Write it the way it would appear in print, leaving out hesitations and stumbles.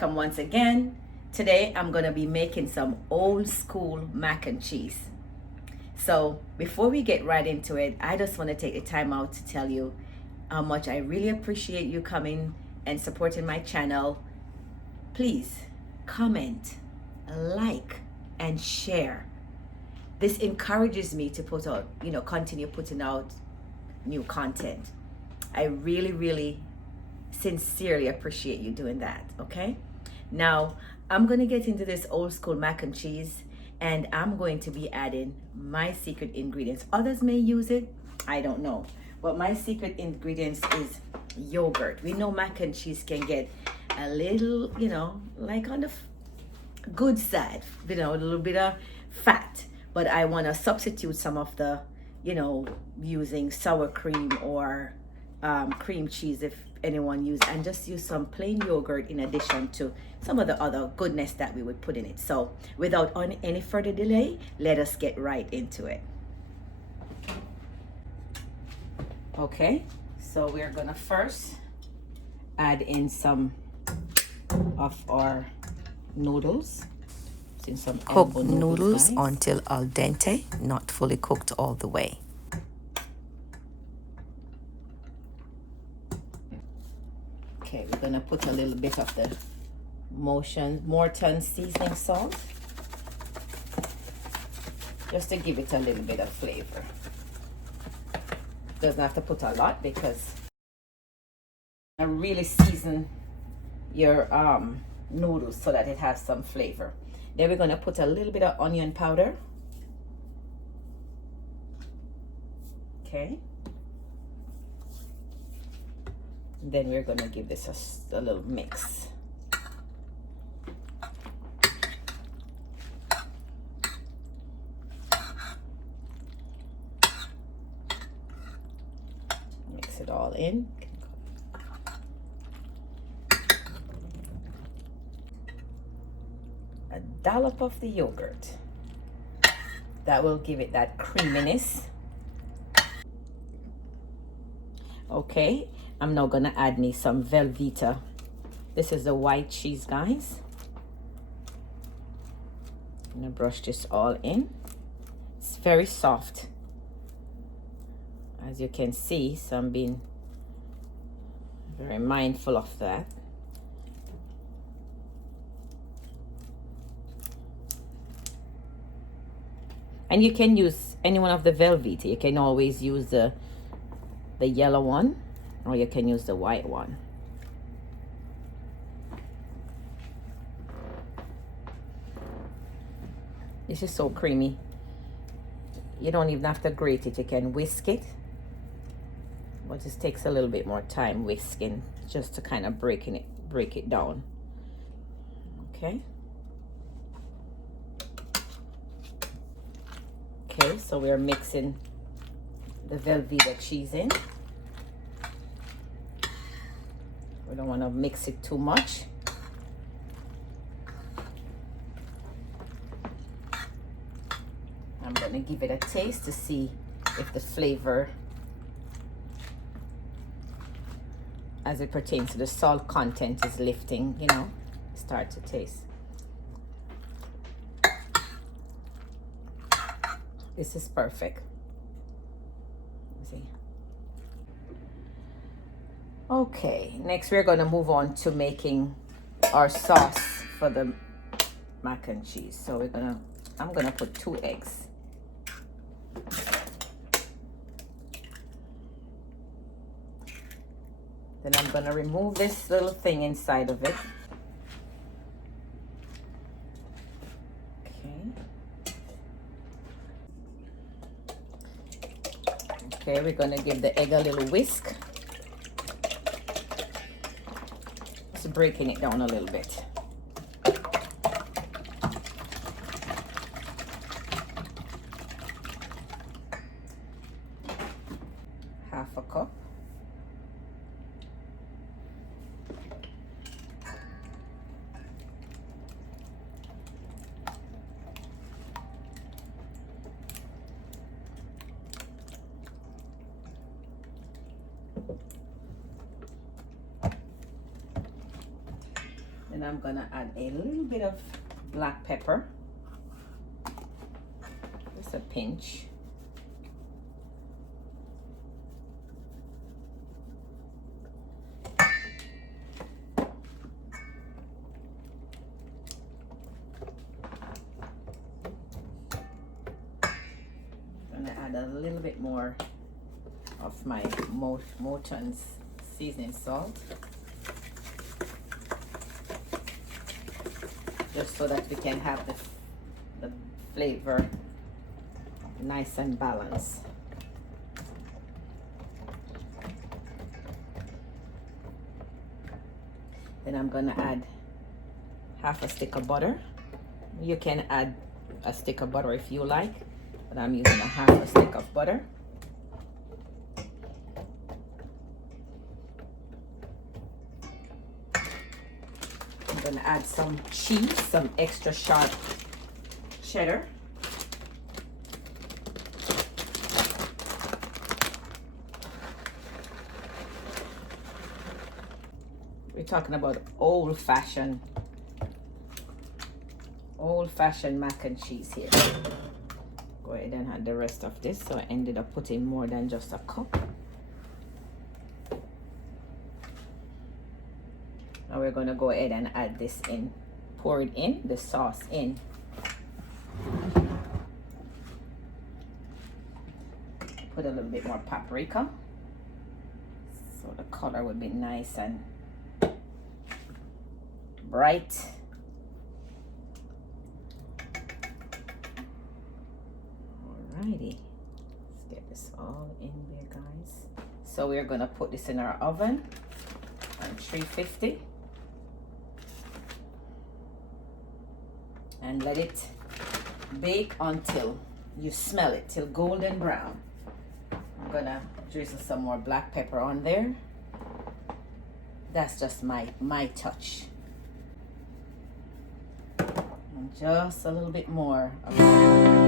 welcome once again. Today I'm going to be making some old school mac and cheese. So before we get right into it, I just want to take the time out to tell you how much I really appreciate you coming and supporting my channel. Please comment, like, and share. This encourages me to put out, continue putting out new content. I really sincerely appreciate you doing that. Okay, now I'm going to get into this old school mac and cheese, and I'm going to be adding my secret ingredients. Others may use it, I don't know, but my secret ingredients is yogurt. We know mac and cheese can get a little, like on the good side, a little bit of fat, but I want to substitute some of the, using sour cream or cream cheese if anyone use, and just use some plain yogurt in addition to some of the other goodness that we would put in it. So without any further delay, let us get right into it. Okay, so we're gonna first add in some of our noodles. Cook noodles until al dente, not fully cooked all the way. Okay, we're gonna put a little bit of the Morton seasoning salt, just to give it a little bit of flavor. Doesn't have to put a lot because I really season your noodles so that it has some flavor. Then we're gonna put a little bit of onion powder. Okay. Then we're gonna give this a little mix. Mix it all in. A dollop of the yogurt. That will give it that creaminess. Okay. I'm now gonna add me some Velveeta. This is the white cheese, guys. I'm gonna brush this all in. It's very soft, as you can see, so I'm being very mindful of that. And you can use any one of the Velveeta. You can always use the yellow one, or you can use the white one. This is so creamy. You don't even have to grate it. You can whisk it, but it takes a little bit more time whisking, just to kind of break it down. Okay. Okay, so we're mixing the Velveeta cheese in. We don't want to mix it too much. I'm going to give it a taste to see if the flavor, as it pertains to the salt content, is lifting, start to taste. This is perfect. See. Okay, next we're going to move on to making our sauce for the mac and cheese. So I'm gonna put 2 eggs. Then I'm gonna remove this little thing inside of it. Okay, we're gonna give the egg a little whisk. Just breaking it down a little bit. Half a cup. And I'm gonna add a little bit of black pepper, just a pinch. I'm gonna add a little bit more of my Morton's seasoning salt, just so that we can have the flavor nice and balanced. Then I'm gonna add half a stick of butter. You can add a stick of butter if you like, but I'm using a half a stick of butter. I'm gonna add some cheese, some extra sharp cheddar. We're talking about old-fashioned mac and cheese here. Go ahead and add the rest of this. So I ended up putting more than just a cup. Now we're going to go ahead and add this in, pour it in, the sauce in. Put a little bit more paprika, so the color would be nice and bright. Alrighty, let's get this all in there, guys. So we're going to put this in our oven on 350. And let it bake until you smell it, till golden brown. I'm gonna drizzle some more black pepper on there. That's just my touch. And just a little bit more of that.